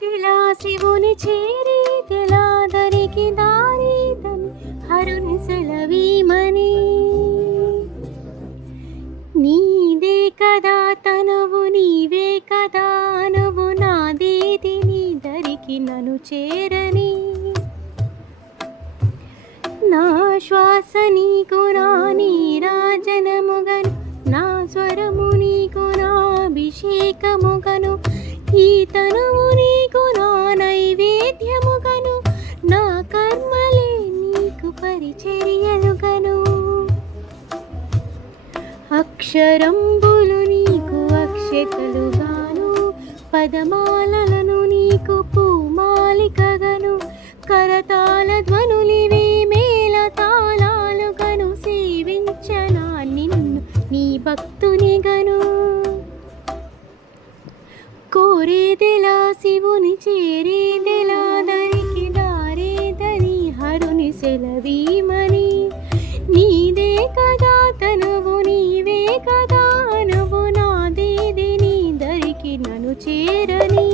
తెలా శివుని చేరి తెలా దరికి దారి తని హరుని సెలవీమని నీదే కదా తనువు నీవే కదా అనువు నాదేది నీ దరికి నన్ను చేరని నా శ్వాస నీకు నా నీరాజనముగను నా స్వరము నీకు నా అభిషేకముగను ఈ తనువు నీకు నా నైవేద్యముగను నా కర్మలే నీకు పరిచర్యలుగను అక్షరంబులు నీకు అక్షతలుగాను పదమాలలను నీకు పూమాలికగను కరతాళ ధ్వనులివి మేళ తాళాలుగను సేవించనా నిన్ను నీ భక్తునిగను కోరేదెలా శివుని చేరేదెలా దరికి దారేదని హరుని సెలవీమని నీదే కదా తనువు నీవే కదా అనువు నాదేది నీ దరికి నన్ను చేరని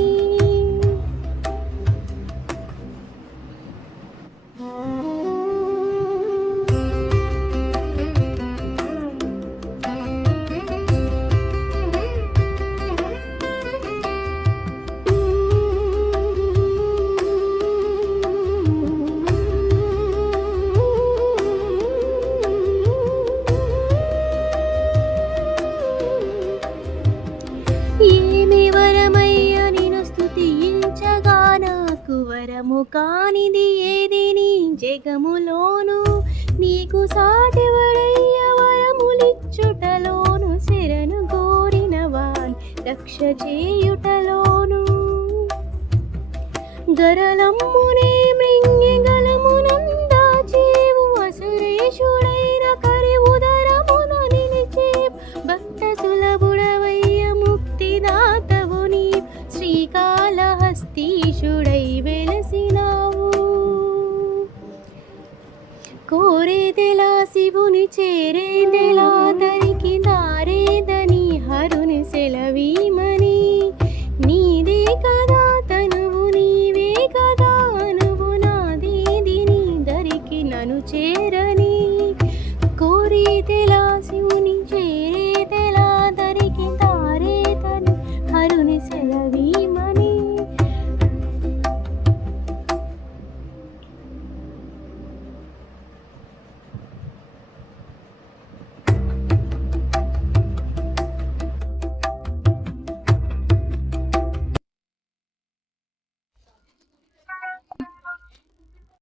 ఏమి వరమయ్య నిన్ను స్తుతించగా నాకు వరము కానిది ఏది నీ జగములోను నీకు సాటివడయ్య వరములిచ్చుటలోను శరణు కోరిన వాన్ రక్ష చేయుటలోను గరలమ్మునే మృంగి గలమునందా చేవు అసురేషుడైన కరి ఉదరమున నిలిచే భక్త సులభుడవయ్య ముక్తిదాతవు నీ శ్రీకాళహస్తీశుడై వెలసినావు కోరేదెలా శివుని చేరేదెలా దరికి దారేదని హరుని సెలవీమని నీదే కదా తనువు నీవే కదా అనువు నాదేది నీ దరికి నన్ను చేరని కోరేదెలా శివుని చేరేదెలా దరికి దారేదని హరుని సెలవి